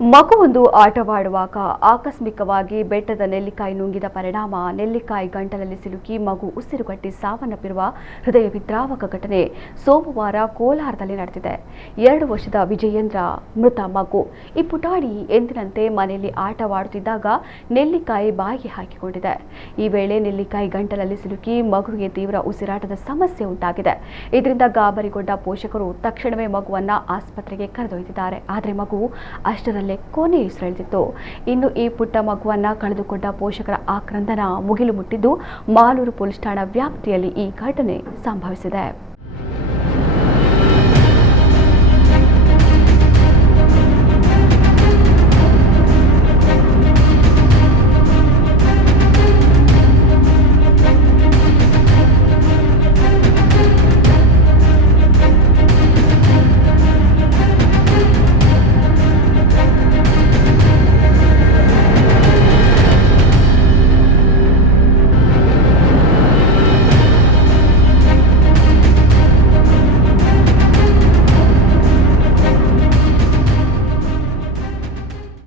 ಮಗುವೊಂದು ಆಟವಾಡುವಾಗ ಆಕಸ್ಮಿಕವಾಗಿ ಬೆಟ್ಟದ ನೆಲ್ಲಿಕಾಯಿ ನುಂಗಿದ ಪರಿಣಾಮ ನೆಲ್ಲಿಕಾಯಿ ಗಂಟಲಲ್ಲಿ ಸಿಲುಕಿ ಮಗು ಉಸಿರುಗಟ್ಟಿ ಸಾವನ್ನಪ್ಪಿರುವ ಹೃದಯ ವಿದ್ರಾವಕ ಘಟನೆ ಸೋಮವಾರ ಕೋಲಾರದಲ್ಲಿ ನಡೆದಿದೆ. 2 ವರ್ಷದ ವಿಜಯೇಂದ್ರ ಮೃತ ಮಗು. ಈ ಪುಟಾಣಿ ಎಂದಿನಂತೆ ಮನೆಯಲ್ಲಿ ಆಟವಾಡುತ್ತಿದ್ದಾಗ ನೆಲ್ಲಿಕಾಯಿ ಬಾಯಿಗೆ ಹಾಕಿಕೊಂಡಿದೆ. ಈ ವೇಳೆ ನೆಲ್ಲಿಕಾಯಿ ಗಂಟಲಲ್ಲಿ ಸಿಲುಕಿ ಮಗುವಿಗೆ ತೀವ್ರ ಉಸಿರಾಟದ ಸಮಸ್ಯೆ ಉಂಟಾಗಿದೆ. ಇದರಿಂದ ಗಾಬರಿಗೊಂಡ ಪೋಷಕರು ತಕ್ಷಣವೇ ಮಗುವನ್ನ ಆಸ್ಪತ್ರೆಗೆ ಕರೆದೊಯ್ದಿದ್ದಾರೆ. ಆದರೆ ಮಗು ಅಷ್ಟರಲ್ಲೇ ಕೊನೆಯುಸಿರೆಳೆದಿತ್ತು. ಇನ್ನು ಈ ಪುಟ್ಟ ಮಗುವನ್ನ ಕಳೆದುಕೊಂಡ ಪೋಷಕರ ಆಕ್ರಂದನ ಮುಗಿಲು ಮುಟ್ಟಿದ್ದು ಮಾಲೂರು ಪೊಲೀಸ್ ಠಾಣಾ ವ್ಯಾಪ್ತಿಯಲ್ಲಿ ಈ ಘಟನೆ ಸಂಭವಿಸಿದೆ.